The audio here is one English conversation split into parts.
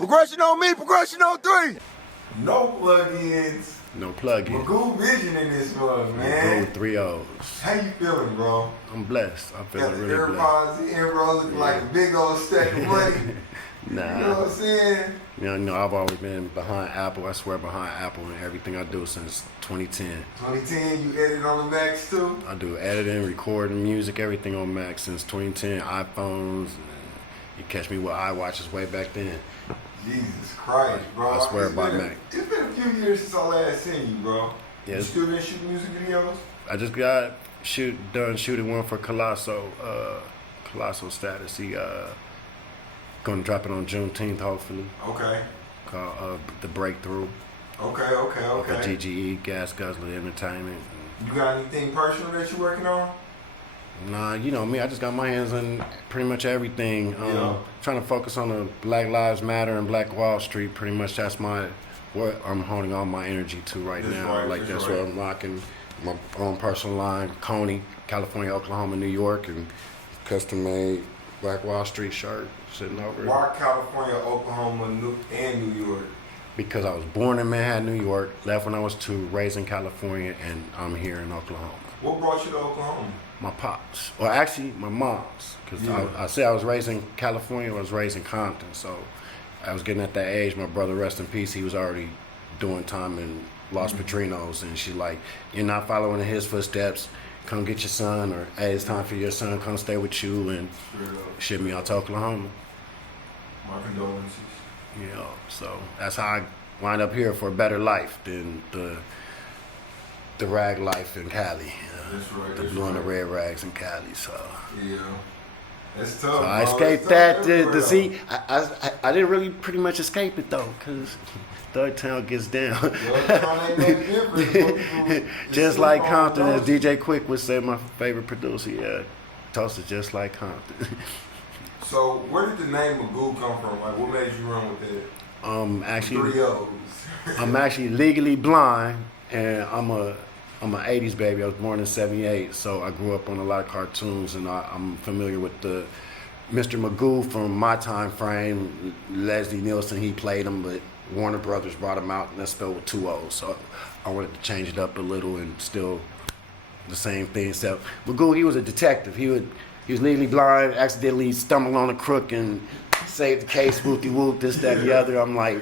Progression on me, progression on three. No plug-ins. No plug-in. Magooo vision in this one, man. Magooo 3 O's. How you feeling, bro? I'm blessed. I'm feeling really blessed. Got the AirPods in, bro, looking like a big old stack of money. Nah. You know what I'm saying? You know, I've always been behind Apple. I swear behind Apple in everything I do since 2010. 2010, you edit on the Macs too? I do editing, recording, music, everything on Mac since 2010. iPhones. You catch me with iWatches way back then. Jesus Christ, bro. I swear by Mac. It's been a few years since I last seen you, bro. Yeah, you still been shooting music videos? I just got done shooting one for Colosso status. He gonna drop it on Juneteenth, hopefully. Okay. Called The Breakthrough. Okay. For GGE, Gas Guzzler Entertainment. You got anything personal that you working on? Nah, you know me, I just got my hands on pretty much everything. Trying to focus on the Black Lives Matter and Black Wall Street. Pretty much that's what I'm holding all my energy to right now. That's what I'm rocking. My own personal line, Coney, California, Oklahoma, New York, and custom made Black Wall Street shirt sitting over. Why California, Oklahoma, and New York? Because I was born in Manhattan, New York, left when I was 2, raised in California, and I'm here in Oklahoma. What brought you to Oklahoma? My pops, or actually my mom's, because I said I was raised in California, I was raised in Compton, so I was getting at that age. My brother, rest in peace, he was already doing time in Los Patrinos, and she's like, you're not following in his footsteps, come get your son, or hey, it's time for your son, come stay with you, and ship me out to Oklahoma. My condolences. You know, so that's how I wind up here for a better life than the rag life in Cali. That's right. The blue and the red rags in Cali. So yeah, that's tough. So I escaped that to see. I didn't really pretty much escape it though, cause Thug Town gets down. Just like Compton, as DJ Quick would say, my favorite producer. Yeah, Tulsa, just like Compton. So where did the name Magooo come from? Like, what made you run with that? Actually, 3 O's. I'm actually legally blind, and I'm an 80s baby. I was born in '78, so I grew up on a lot of cartoons, and I'm familiar with the Mr. Magooo from my time frame. Leslie Nielsen, he played him, but Warner Brothers brought him out, and that's spelled with 2 O's. So I wanted to change it up a little and still the same thing. Except Magooo, he was a detective. He was legally blind, accidentally stumbled on a crook and saved the case, whoop-de-whoop, this, that, and the other. I'm like,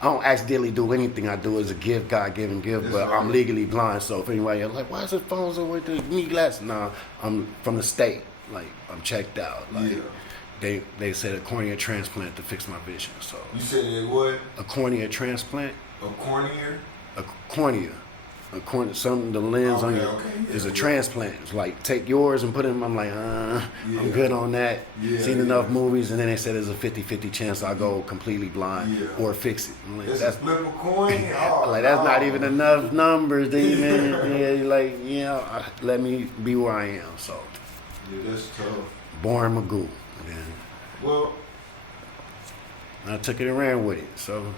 I don't accidentally do anything I do as a gift, God-given gift, but I'm legally blind. So if anybody else like, why is his phone so with the knee glasses? Nah, I'm from the state. Like, I'm checked out. Like, they said a cornea transplant to fix my vision. So you said it what? A cornea transplant. A cornea? A cornea. Something the lens on you is a transplant. It's like take yours and put it in. I'm like, I'm good on that. Seen enough movies, and then they said there's a 50-50 chance I'll go completely blind or fix it. I'm like, that's flip a coin. Like that's not even enough numbers to even let me be where I am. So that's tough. Born Magooo. Well, I took it and ran with it. So.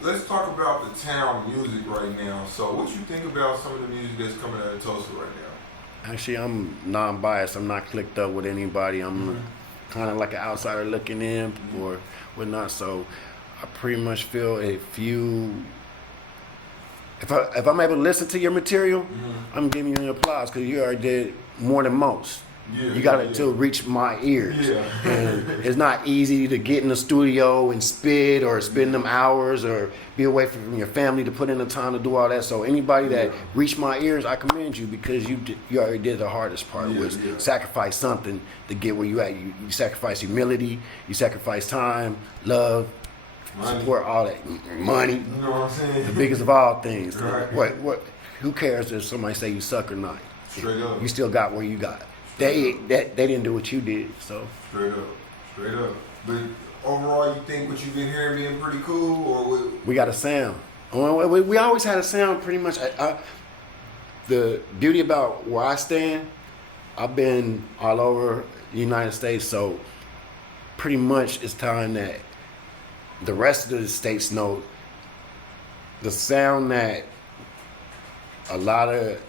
Let's talk about the town music right now. So what you think about some of the music that's coming out of Tulsa right now? Actually, I'm non-biased. I'm not clicked up with anybody. I'm kind of like an outsider looking in or whatnot. So I pretty much feel if I'm able to listen to your material, I'm giving you an applause because you already did more than most. You got it to reach my ears. And it's not easy to get in the studio and spit or spend them hours or be away from your family to put in the time to do all that. So anybody that reached my ears, I commend you because you already did the hardest part, which sacrifice something to get where you at. You sacrifice humility, you sacrifice time, love, support, all that. Money. You know what I'm saying? The biggest of all things. Who cares if somebody say you suck or not? Straight up. You still got where you got. They didn't do what you did, so. Straight up. But overall, you think what you've been hearing being pretty cool, or what? We got a sound. We always had a sound, pretty much. The beauty about where I stand, I've been all over the United States, so pretty much it's time that the rest of the states know the sound that a lot of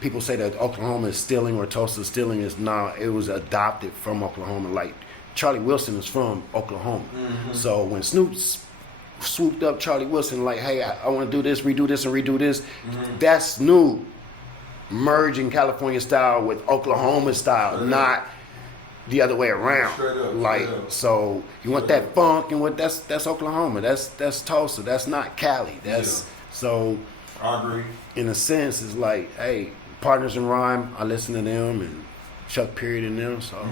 people say that Oklahoma is stealing or Tulsa is stealing. Is now it was adopted from Oklahoma, like Charlie Wilson is from Oklahoma. So when Snoop swooped up Charlie Wilson, like, hey, I want to do this, redo this, and redo this, that's Snoop merging California style with Oklahoma style, not the other way around. Straight up, like, straight up. so you want that funk, and what that's Oklahoma, that's Tulsa, that's not Cali. That's so. I agree. In a sense, it's like, hey, Partners in Rhyme, I listen to them, and Chuck Period and them. So,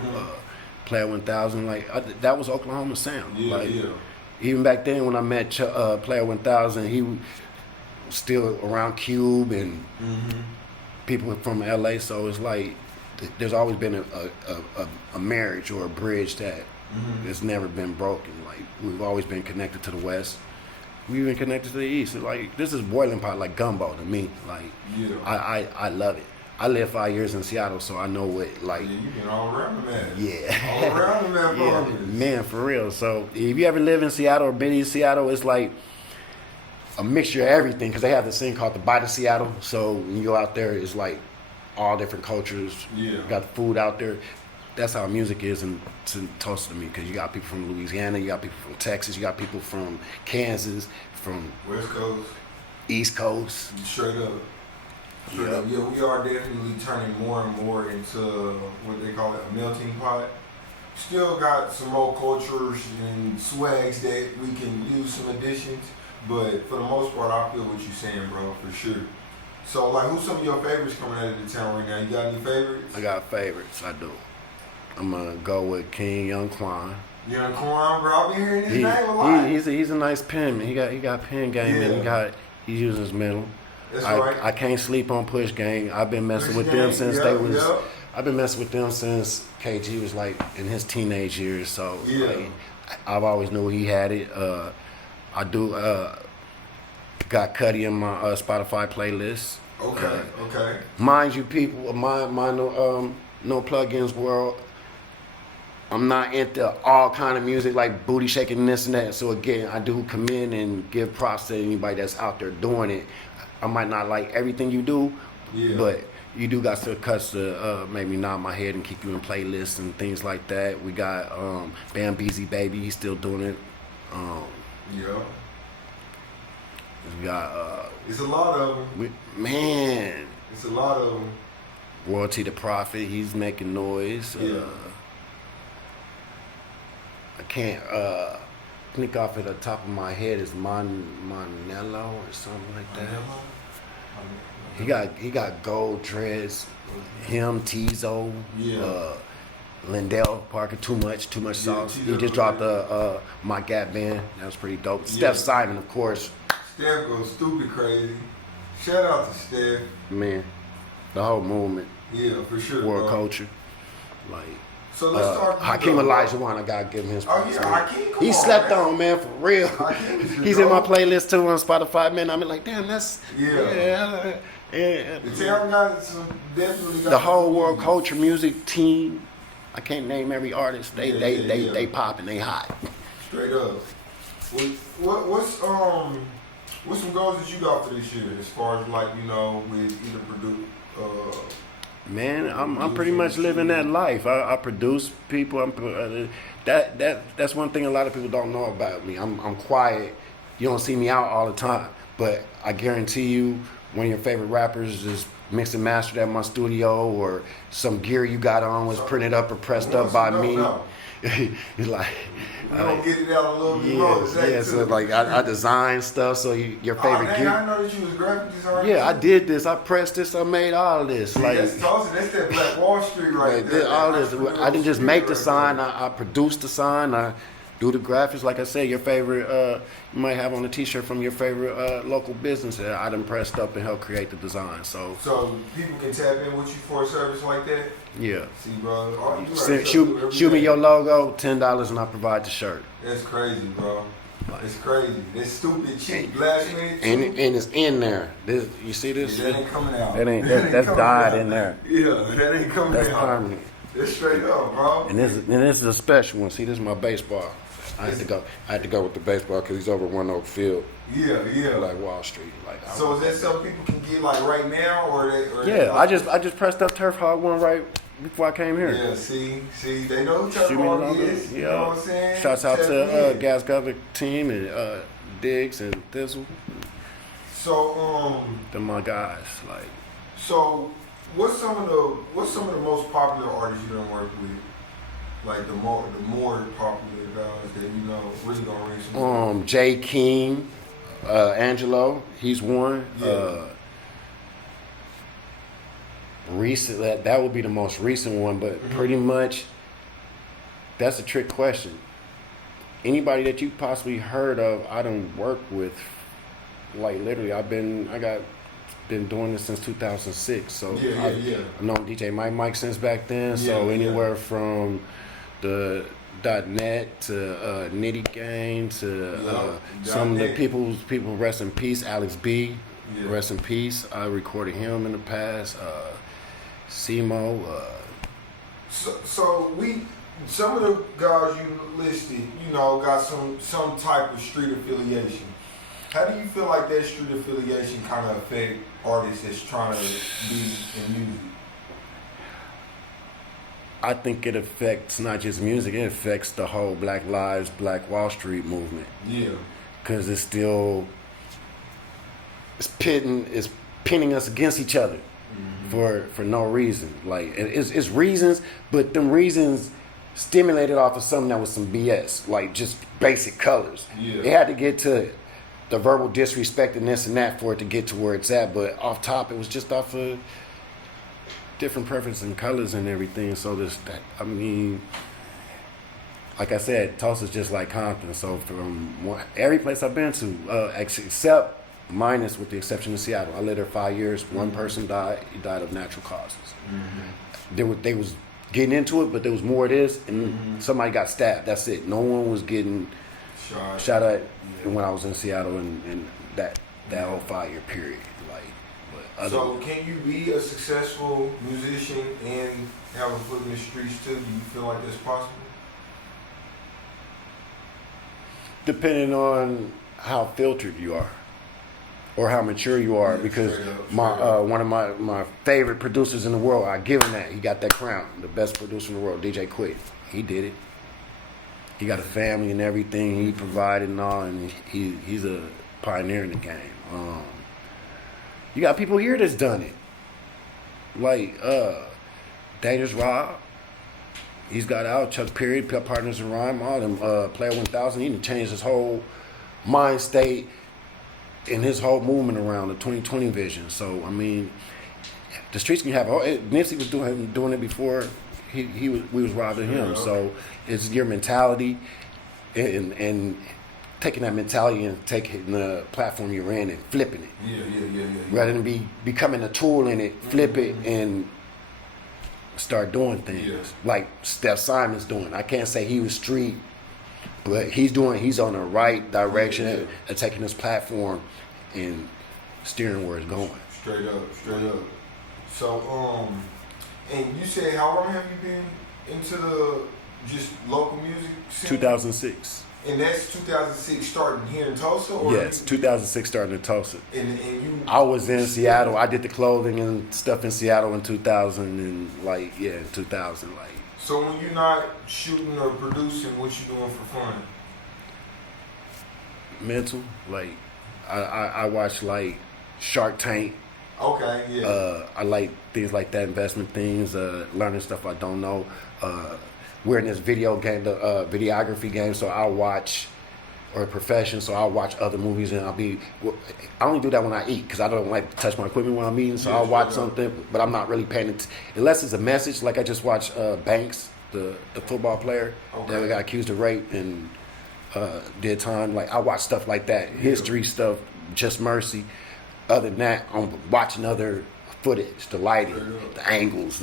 Player 1000, like that was Oklahoma sound. Yeah, like, yeah. Even back then, when I met Player 1000, he was still around Cube and people from LA. So it's like there's always been a marriage or a bridge that has never been broken. Like, we've always been connected to the West. We've been connected to the East. It's like, this is boiling pot, like gumbo to me. Like, I love it. I lived 5 years in Seattle, so I know what, like. Yeah, you've been all around the man. Yeah. All around the man, Yeah, man, for real. So if you ever live in Seattle or been in Seattle, it's like a mixture of everything, because they have this thing called the Bite of Seattle. So when you go out there, it's like all different cultures. Yeah. You got the food out there. That's how music is in Tulsa to me, because you got people from Louisiana, you got people from Texas, you got people from Kansas, from West Coast. East Coast. Straight up. Straight up. Yeah, we are definitely turning more and more into what they call it, a melting pot. Still got some more cultures and swags that we can use some additions, but for the most part, I feel what you're saying, bro, for sure. So, like, who's some of your favorites coming out of the town right now? You got any favorites? I got favorites, I do. I'm gonna go with King Young Quan. Young Quan, bro, I've been hearing his name a lot. He's a nice pen, man. He got pen game, and he uses his middle. That's right. I can't sleep on Push Gang. I've been messing with them since they was. I've been messing with them since KG was like in his teenage years. So like, I've always knew he had it. I do got Cuddy in my Spotify playlist. Okay. Mind you, people, my no plugins world. I'm not into all kind of music like booty shaking this and that. So again, I do come in and give props to anybody that's out there doing it. I might not like everything you do, but you do got some cuts to maybe nod my head and keep you in playlists and things like that. We got Bam Beezy Baby, he's still doing it. We got it's a lot of them. It's a lot of them. Royalty the Prophet, he's making noise. I can't think off at the top of my head is Manello or something like that. He got gold dreads. Him, Tizo, Lindell Parker, too much sauce. He just dropped My Gap Band. That was pretty dope. Steph Simon, of course. Steph goes stupid crazy. Shout out to Steph. Man, the whole movement. Yeah, for sure. World culture. Like, so let's start. Hakeem Olajuwon, I gotta give him his props. Oh yeah, Hakeem. He slept on, man, for real. He's in my playlist. playlist too on Spotify, man. I'm like, damn, that's The town got some definitely got the whole world culture music team. I can't name every artist. They popping, they hot. Straight up. What's some goals that you got for this year as far as like, you know, with either produce Man, I'm pretty much living that life. I produce people. That's one thing a lot of people don't know about me. I'm quiet. You don't see me out all the time, but I guarantee you, one of your favorite rappers is mixed and mastered at my studio, or some gear you got on was printed up or pressed up by me. It's like, we're gonna get it out a little bit more. So like I design stuff. So your favorite gear. I know that you was graphic designer. Yeah, I did this. I pressed this. I made all of this. Like, that's Tulsa. That's that Black Wall Street right there. All this. I didn't just make the sign. I produced the sign. I do the graphics. Like I said, your favorite. You might have on a T-shirt from your favorite local business that I done pressed up and helped create the design. So people can tap in with you for a service like that. Yeah. See, bro. Shoot me your logo, $10, and I provide the shirt. That's crazy, bro. It's crazy. That's stupid cheap. Last minute. And it's in there. This, you see this? Yeah, that ain't coming out. That's dyed in there. Yeah, that ain't coming out. That's permanent. It's straight up, bro. And this is a special one. See, this is my baseball. I had to go with the baseball because he's over One Oak Field. Yeah, yeah. Like Wall Street. Like. So is that something people can get like right now, or they? Or yeah, I just pressed up Turf Hog one right before I came here. Yeah, see, they know who Turf Hog is. Yeah. You know what I'm saying? Shouts out to Gas Government team and Diggs and Thistle. So they're my guys. Like. So what's some of the most popular artists you done work with? Like the more popular guys that you know really gonna reach some. Jay King, Angelo, he's one. Yeah. Recent that would be the most recent one, but pretty much that's a trick question. Anybody that you possibly heard of, I done worked with. Like literally, I've been doing this since 2006. So I've known DJ Mike since back then. So anywhere from the .net to Nitty Gang to some of the people rest in peace. Alex B, rest in peace. I recorded him in the past. Simo. So some of the guys you listed, you know, got some type of street affiliation. How do you feel like that street affiliation kind of affect artists that's trying to be in music? I think it affects not just music, it affects the whole Black Lives, Black Wall Street movement. Yeah. Because it's pinning us against each other for no reason. Like, it's reasons, but them reasons stimulated off of something that was some BS, like just basic colors. Yeah. It had to get to the verbal disrespect and this and that for it to get to where it's at, but off top, it was just off of different preferences and colors and everything. So like I said, Tulsa's just like Compton. So from every place I've been to, except minus with the exception of Seattle, I lived there 5 years. One person died. He died of natural causes. They was getting into it, but there was more of this, and somebody got stabbed. That's it. No one was getting shot at when I was in Seattle and that whole 5 year period. So can you be a successful musician and have a foot in the streets too? Do you feel like that's possible? Depending on how filtered you are or how mature you are, because one of my favorite producers in the world, I give him that. He got that crown, the best producer in the world, DJ Quick. He did it. He got a family and everything. He provided and all, and he's a pioneer in the game. You got people here that's done it. Like Dangerous Rob. He's got out. Chuck Perry, Partners in Rhyme, all them. Player 1000. He done changed his whole mind state and his whole movement around the 2020 vision. So, I mean, the streets can have... Nipsey was doing it before we was robbing him. So, it's your mentality and taking that mentality and taking the platform you're in and flipping it. Yeah. Rather than becoming a tool in it, flip it and start doing things like Steph Simon's doing. I can't say he was street, but he's on the right direction and taking this platform and steering where it's going. Straight up. So, and you said how long have you been into the just local music scene? 2006. And that's 2006 starting here in Tulsa? Or yes, 2006 starting in Tulsa. And you... I was in Seattle. I did the clothing and stuff in Seattle in 2000 and in 2000. So when you're not shooting or producing, what you doing for fun? Mental. I watch Shark Tank. Okay, yeah. I like things like that, investment things, learning stuff I don't know. We're in this video game, the videography game, so I'll watch, or a profession, so I'll watch other movies, and I only do that when I eat, because I don't like to touch my equipment when I'm eating, so I'll watch something, but I'm not really paying attention, unless it's a message, like I just watched Banks, the football player, that got accused of rape and did time. I watch stuff like that, history stuff, Just Mercy. Other than that, I'm watching other footage, the lighting, the angles,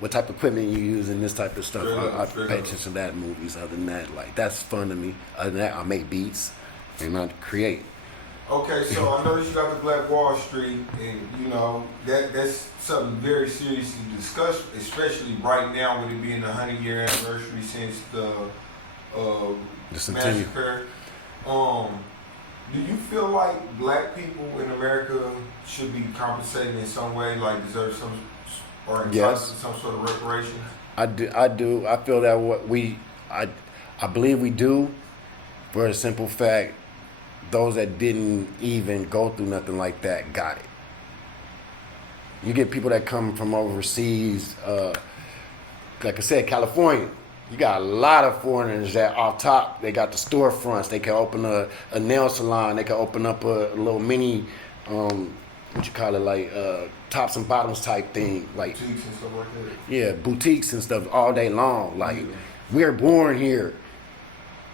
what type of equipment you use, and this type of stuff. I pay attention to that in movies. Other than that, that's fun to me. Other than that, I make beats and I create. Okay, so I noticed you got the Black Wall Street, and that's something very seriously discussed, especially right now with it being the 100-year anniversary since the the centennial. massacre. Do you feel like black people in America should be compensated in some way, like deserve some or entitled Yes. to some sort of reparations? I do. I feel that I believe we do, for a simple fact, those that didn't even go through nothing like that got it. You get people that come from overseas, like I said, California. You got a lot of foreigners that off top, they got the storefronts. They can open a nail salon. They can open up a little mini, what you call it, like tops and bottoms type thing. Like, Boutiques and stuff like that. yeah, boutiques and stuff all day long. Like, we're born here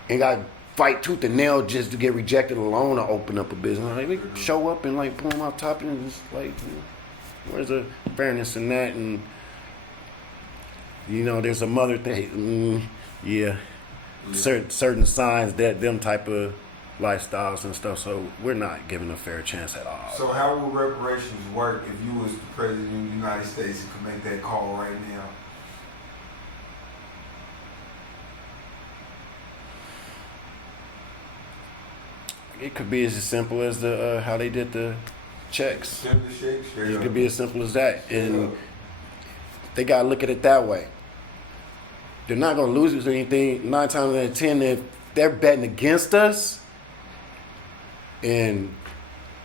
and got to fight tooth and nail just to get rejected alone to open up a business. Like, we show up and like pull them off top and it's like, where's the fairness in that? And you know, there's some other thing. Certain signs that them type of lifestyles and stuff. So we're not given a fair chance at all. So how would reparations work if you was the president of the United States and could make that call right now? It could be as simple as the how they did the checks. Send the shake straight It up. could be as simple as that, and they gotta look at it that way. They're not gonna lose anything. 9 times out of 10, if they're betting against us, and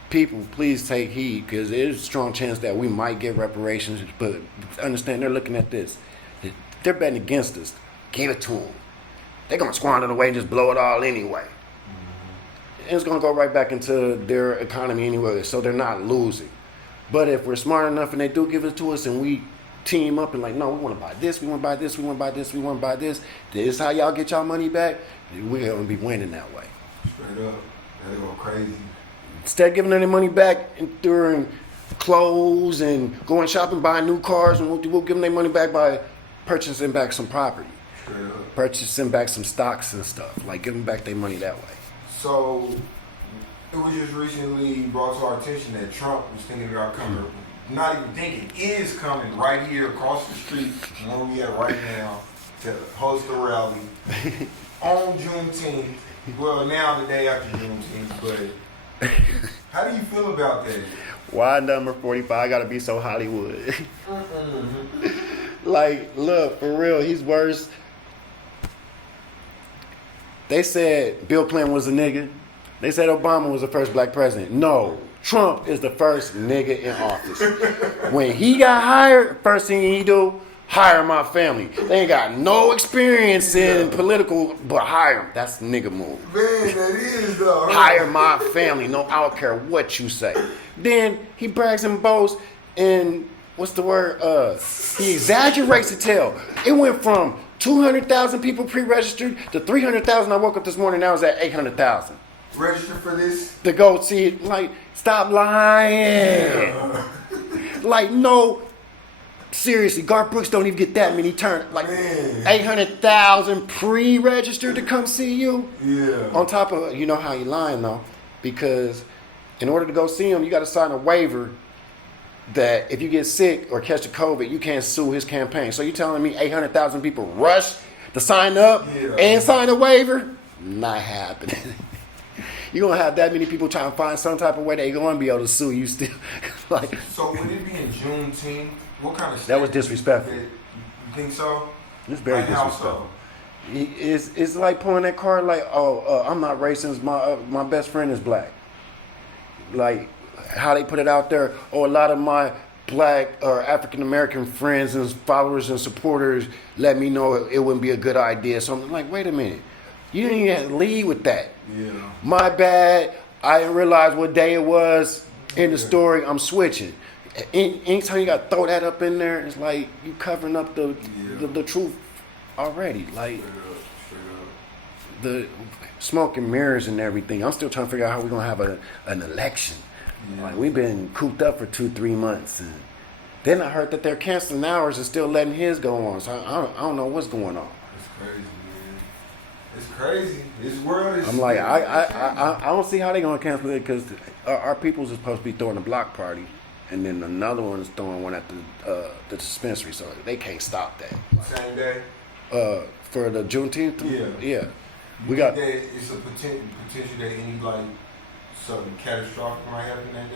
people, please take heed, because there's a strong chance that we might get reparations. But understand, they're looking at this. They're betting against us. Give it to them. They're gonna squander it away and just blow it all anyway. And it's gonna go right back into their economy anyway, so they're not losing. But if we're smart enough and they do give it to us and we team up and like, no, we want to buy this, we want to buy this, we want to buy this, we want to buy this. This is how y'all get y'all money back. We're gonna be winning that way. Straight up. They go crazy. Instead of giving them their money back during clothes and going shopping, buying new cars, and we'll give them their money back by purchasing back some property, Straight up. purchasing back some stocks and stuff. Like, give them back their money that way. So it was just recently brought to our attention that Trump was thinking about coming, not even thinking, is coming right here across the street from where we at right now to host a rally on Juneteenth. Well, now the day after Juneteenth, but how do you feel about that? Why number 45 gotta be so Hollywood? Like, look, for real, he's worse. They said Bill Clinton was a nigga. They said Obama was the first black president. No, Trump is the first nigga in office. When he got hired, first thing he do, hire my family. They ain't got no experience in political, but hire them. That's nigga move. Man, that is though. Hire my family. No, I don't care what you say. Then he brags and boasts and what's the word? He exaggerates the tale. It went from 200,000 people pre-registered to 300,000. I woke up this morning, now it's at 800,000. Register for this? To go see it, like, stop lying. Like, no, seriously, Garth Brooks don't even get that many like 800,000 pre-registered to come see you. Yeah. On top of, you know how you lying though, because in order to go see him, you got to sign a waiver that if you get sick or catch the COVID, you can't sue his campaign. So you telling me 800,000 people rush to sign up and sign a waiver? Not happening. You're going to have that many people trying to find some type of way they're going to be able to sue you still. Like, so would it be in Juneteenth? What kind of that was disrespectful. You think so? It's very Like how disrespectful. It's like pulling that card like, I'm not racist, my best friend is black. Like, how they put it out there, a lot of my black or African American friends and followers and supporters let me know it wouldn't be a good idea. So I'm like, wait a minute, you didn't even have to lead with that. Yeah. My bad. I didn't realize what day it was in the story. I'm switching. Anytime you got to throw that up in there, it's like you covering up the truth already. Like the smoke and mirrors and everything. I'm still trying to figure out how we're gonna have an election. Yeah. Like, we've been cooped up for 2-3 months, and then I heard that they're canceling ours and still letting his go on. So I don't know what's going on. It's crazy, man. It's crazy. This world is. I'm like, I don't see how they're gonna cancel it, because our people's are supposed to be throwing a block party, and then another one is throwing one at the dispensary, so they can't stop that. Same day. For the Juneteenth. Yeah. Yeah. We got. That it's a potential that any like something catastrophic might happen that day.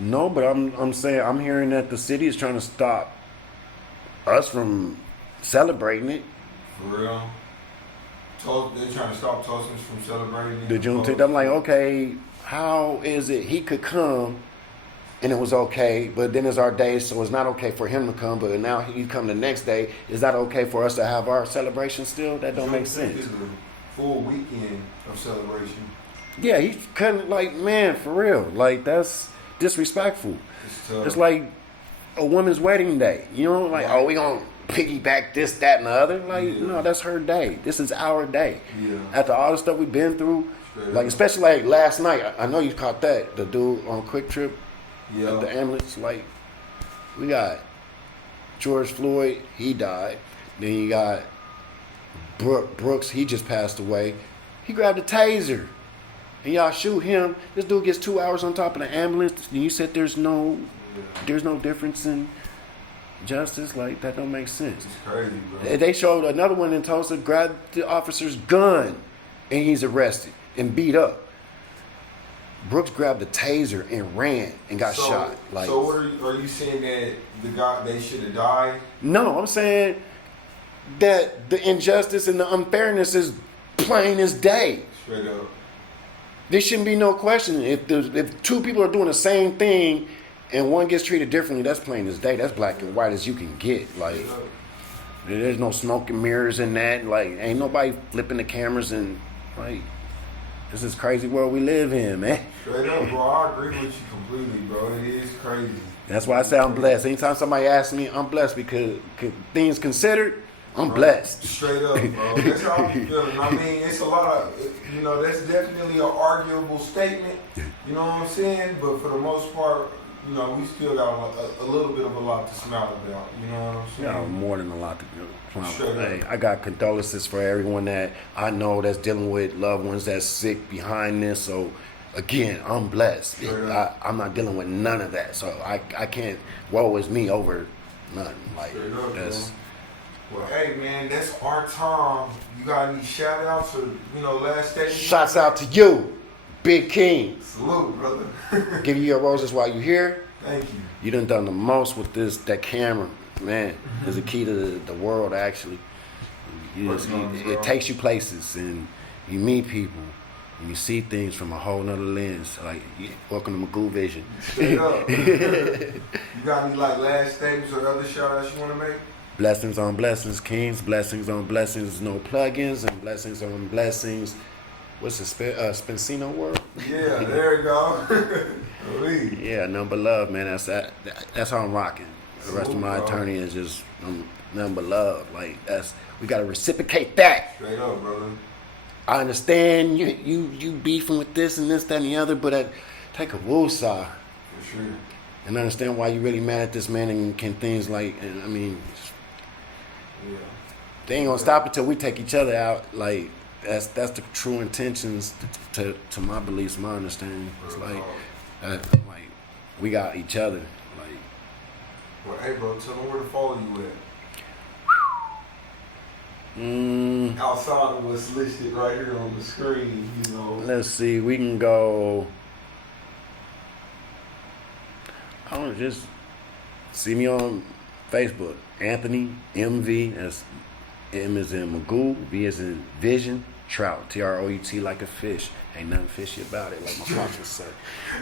No, but I'm saying I'm hearing that the city is trying to stop us from celebrating it. For real. They're trying to stop Tulsans from celebrating The Juneteenth. I'm like, okay, how is it he could come and it was okay, but then it's our day, so it's not okay for him to come, but now he come the next day. Is that okay for us to have our celebration still? That don't make sense. It's a full weekend of celebration. Yeah, he's cutting, like, man, for real. Like, that's disrespectful. It's like a woman's wedding day. You know, like, oh, we gonna piggyback this, that, and the other. Like, no, that's her day. This is our day. Yeah. After all the stuff we've been through, like, especially like last night, I know you caught that, the dude on Quick Trip, at the ambulance. Like, we got George Floyd, he died. Then you got Brooks, he just passed away. He grabbed a taser. And y'all shoot him. This dude gets 2 hours on top of the ambulance. And you said there's no difference in justice. Like, that don't make sense. It's crazy, bro. They showed another one in Tulsa, grabbed the officer's gun, and he's arrested and beat up. Brooks grabbed the taser and ran and got shot. Like, so what are you saying that the guy, they should have died? No, I'm saying that the injustice and the unfairness is plain as day. Straight up. There shouldn't be no question. If two people are doing the same thing and one gets treated differently, that's plain as day. That's black and white as you can get. Like, there's no smoke and mirrors in that. Like, ain't nobody flipping the cameras and, like, this is crazy world we live in, man. Straight up, bro. I agree with you completely, bro. It is crazy. That's why I say I'm blessed. Anytime somebody asks me, I'm blessed because things considered, I'm blessed. Straight up, bro. That's how I'm feeling. I mean, it's a lot of, that's definitely an arguable statement. You know what I'm saying? But for the most part, we still got a little bit of a lot to smile about. You know what I'm saying? Yeah, more than a lot to smile Straight about. Hey, up. I got condolences for everyone that I know that's dealing with loved ones that's sick behind this. So, again, I'm blessed. I'm not dealing with none of that. So I can't, woe is me over nothing. Like, that's... Well, hey, man, that's our time. You got any shout outs or, last statement? Shouts out to you, Big King. Salute, brother. Give you your roses while you're here. Thank you. You done the most with that camera. Man, is a key to the world, actually. It takes you places and you meet people and you see things from a whole nother lens. Like, welcome to Magooo Vision. Straight up. You got any, last statements or other shout outs you want to make? Blessings on blessings, kings. Blessings on blessings, no plugins. And blessings on blessings. What's the Spencino word? Yeah, there you go. Yeah, nothing but love, man. That's how I'm rocking. The rest of my attorney is just nothing but love. Like, we gotta reciprocate that. Straight up, brother. I understand you beefing with this and this, that, and the other, but take a woosah. For sure. And understand why you really mad at this man and can things they ain't gonna stop until we take each other out. Like, that's the true intentions to my beliefs, my understanding. It's like we got each other. Like, well, hey, bro, tell them where to follow you at. Outside of what's listed right here on the screen, Let's see. We can go. I don't know, just see me on Facebook, Anthony MV. That's M is in Magooo, V is in Vision, Trout, Trout, like a fish. Ain't nothing fishy about it, like my pops say.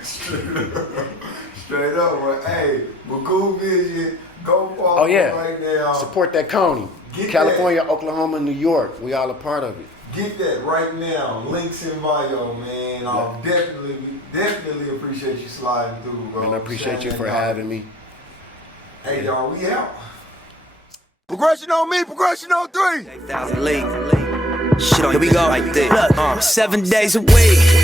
Straight up, well, hey, Magooo Vision, go follow right now. Support that county. California, Oklahoma, New York. We all a part of it. Get that right now. Links in bio, man. I'll definitely appreciate you sliding through, bro. And I appreciate you for having me. Hey, y'all, we out. Progression on me, progression on 3. 8,000 league. Shit on here we go. Like this. Look, 7 days a week.